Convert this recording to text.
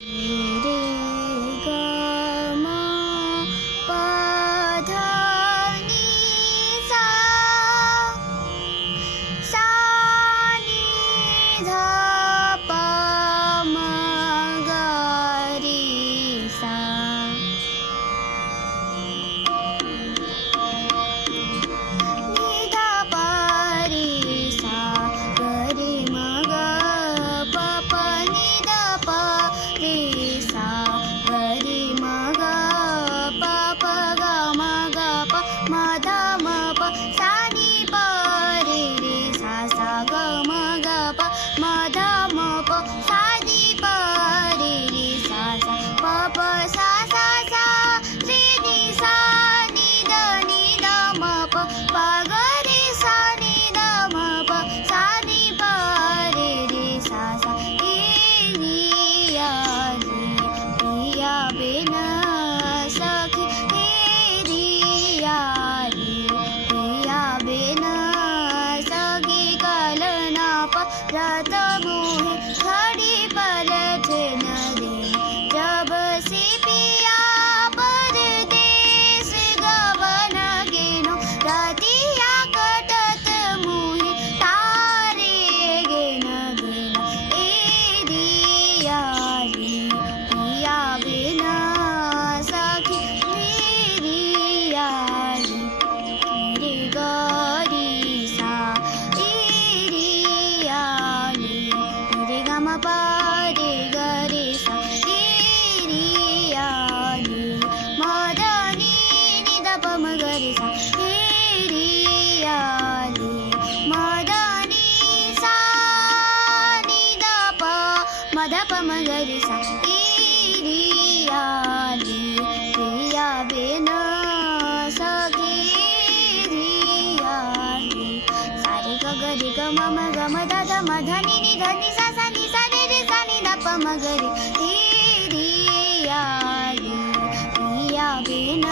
रे ग म प ध नि सा सा नि ध प म ग रे सा नि ध प रे सा ग रे म ग प प नि ध प रे सा ग रे म ग प प ग म ग प म ध म प सा नि प रे सा सा ग म ग प म ध म प सा नि प रे सा सा प प सा सा सा रे नि सा नि ध म प प ग रे सा नि ध म प सा नि प रे सा सा ए रि या रे रिया बेन सखी हे रिया रे रिया बेन सखी कलना प रत मोहे खड़ी पलटे न दे जब से पिया परदेस गवन गेनो रतिया कटत मोहे तारे गेन गेन ए रिया रे रिया बेन सखी रे रिया रे रे ग रे सा ए रिया रे रे ग म प रे ग रे सा ए रिया रे म ध नि नि ध प म ग रे सा ए रिया रे म ध नि सा नि ध प म ध प म ग रे सा ए रिया रे रिया बेन सखी रिया रे सा रे ग ग रे ग म ग म ध ध म ध नि नि ध नि सा सा नि सा रे रे सा नि ध प म ग रे रिया रे रिया बेन